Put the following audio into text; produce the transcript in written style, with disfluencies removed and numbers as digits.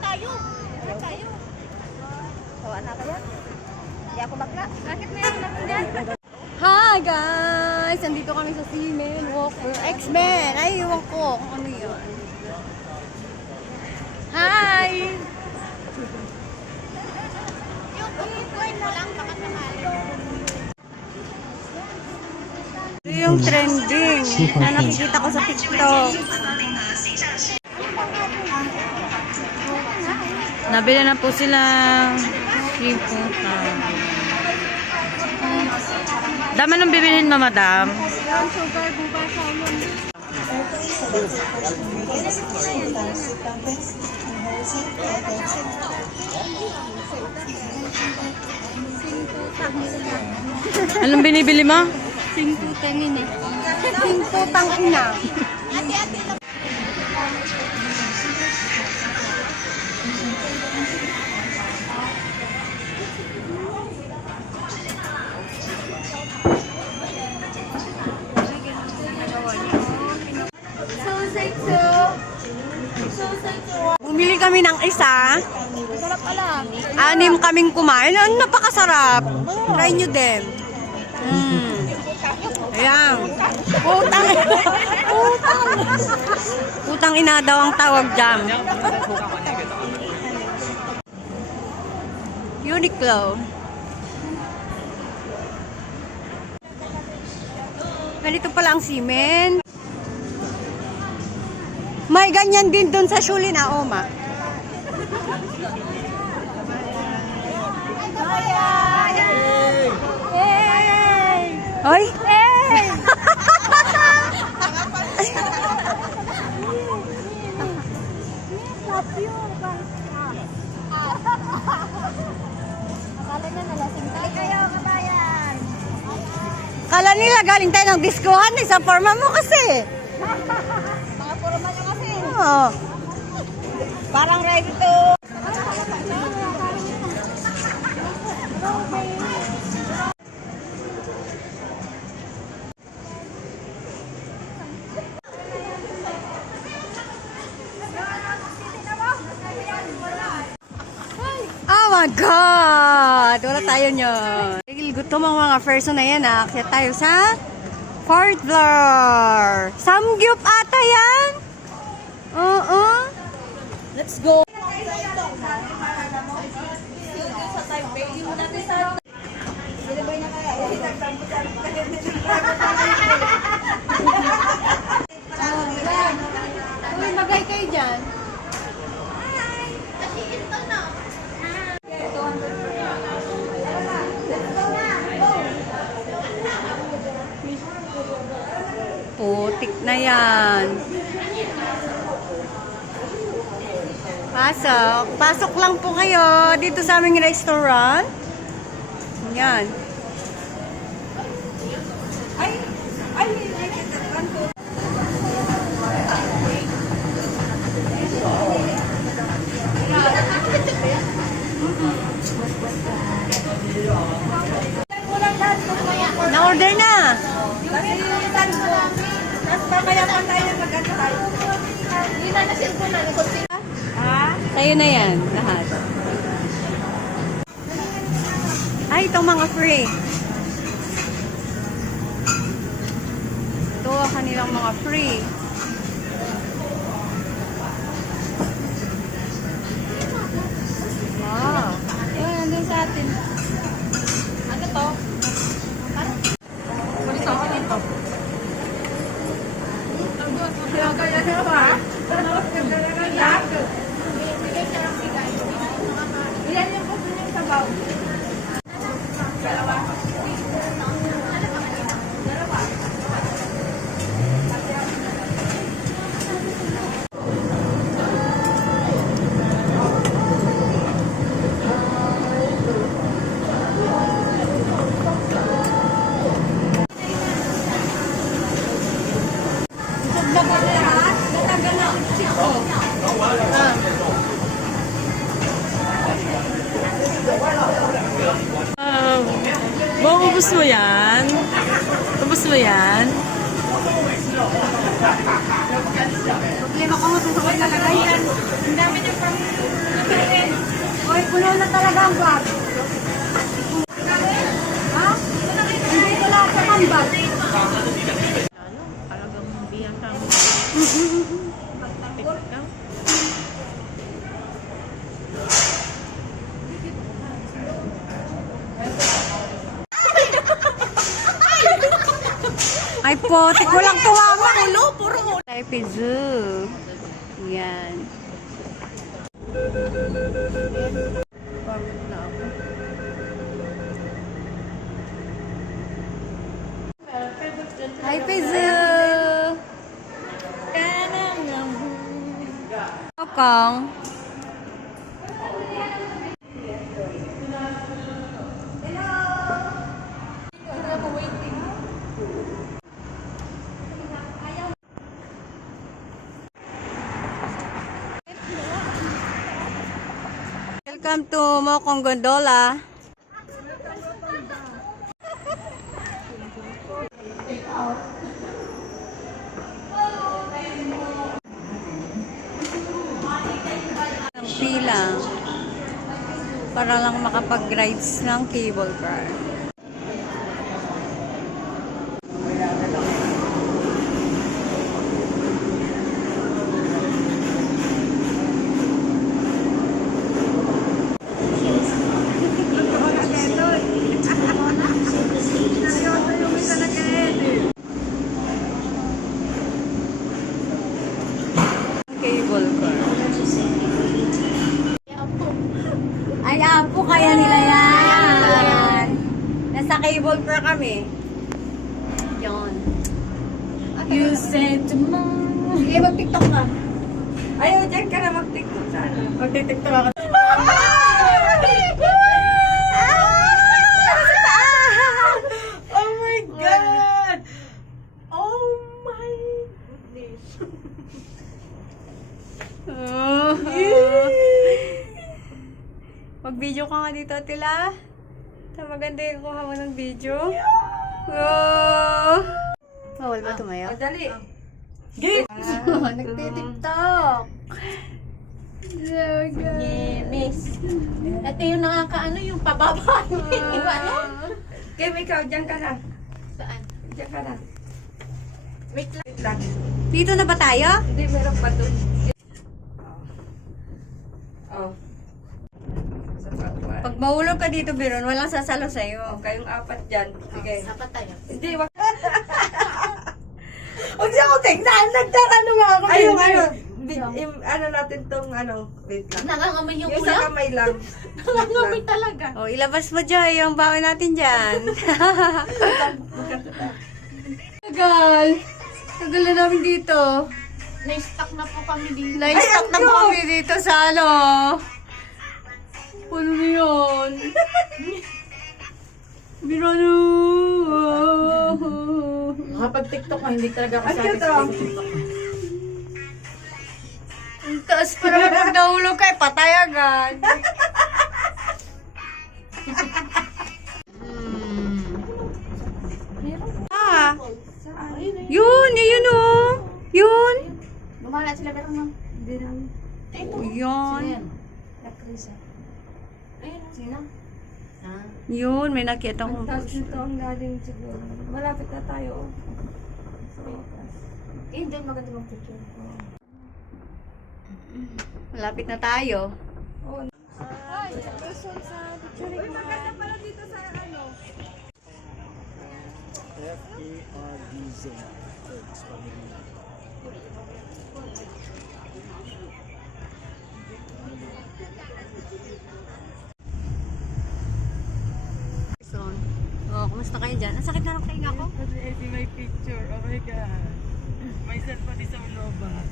tayo. Tayo. Sawa na kaya? Hindi ako bakla. Bakit may ako dyan? Hi guys! Andito kami sa Seamen Walker. X-Men! Ay, iwan ko kung ano yun. Hi! Ito yung trending na nakikita ko sa TikTok. Nabili na po silang seafood. Dama nang bibilhin mo, madam? Anong binibili mo? Singputang ina. Singputang ina. Bumili kami ng isa. Sarap pala. 6 kaming kumain. Napakasarap. Try nyo din. Ayan. Putang. Putang ina daw ang tawag dyan. Uniqlo. Ganito pala ang Seamen. May ganyan din dun sa Shulin, Oma. Hoy! Hey! Kala nila galing tayo ng diskuhan sa forma mo kasi. Mga forma niya kasi. Oo. Parang ready to. Oh my God! Wala tayo nyon. Gutom ang mga person na yan. Kaya tayo sa 4th floor. Samgyup ata yan? Oo. Let's go. Uy, magay kayo dyan. Putik na yan. Pasok. Pasok lang po kayo dito sa aming restaurant. Yan. Na-order na. Tayo na yan, lahat. Ay, itong mga free. Ito ang kanilang mga free. Wow. Ayun, nandun sa atin. Ano to? Pulis ako dito. Kaya na ba? Ilan yung gusto niyong sabaw? Dalawa. Ubus mo yan? Ubus mo yan? Problema ko mo, susunod na lagay yan. Ang dami niyang pang... puno na talaga ang bag. Ha? Hindi ko lahat ang bag. Talagang biyan ka mo. Ikaw? Ay, potik. Walang tuwama. Puro ulo. Taipei Zoo. Yan. Pagod na ako. Taipei Zoo. Hong Kong. Welcome to Mokong Gondola. Ang pila para lang makapag-rides ng cable car. Cable car. Ay, apo kaya nila yan. Nasa cable car kami. Yon. You said tomorrow. Sige, mag-tiktok ka. Ayaw, dyan ka na mag-tiktok sana. Magtitiktok ako. Oh my God! Oh my goodness. Mag-video ka nga dito, Tila. Maganda yung kuha mo ng video. Wow! Bawal ba tumayo? Dali. Game! Nagtitiktok. Miss. Ito yung nakakaano yung pababa. Ano? Kim, ikaw, dyan ka na. Saan? Dyan ka na. Wait lang. Wait lang. Dito na ba tayo? Hindi, meron pa dun. Oh. Sa patwa. Pag mahulog ka dito, Biron, walang sasalo sa'yo. Kayong apat dyan. Sige. Sapat tayo. Hindi, wag. Huwag siya ko tignan. Nagtatanong nga ako. Ayun, ano natin tong wait lang. Nangangamoy yung Yung sa ulam. kamay lang. Nangangamoy talaga. O, ilabas mo dyan yung baon natin dyan. Tagal. Tagal na namin dito. Na-stuck na po kami dito. Na-stuck na po kami dito sa ano. Ano na yun? Birano. Kapag TikTok ka, hindi talaga ako Ang cute, satisfied oh. sa TikTok. Ang taas para pag nahulog ka, patay agad. Ah, yun, yun oh. Yun. Lumala sila pero no. Hindi namin. Yun. Nakrisa. Ayun. Sino? Ah. Yun, may nakita Ang ko. taas nito ang galing siguro. Malapit na tayo. Eh, hindi. Maganda mong picture. Malapit na tayo. Oh, kumusta kayo dyan? Ang sakit na ng tainga ko. Kasi may picture. Oh my God. May cellphone sa ulo ba?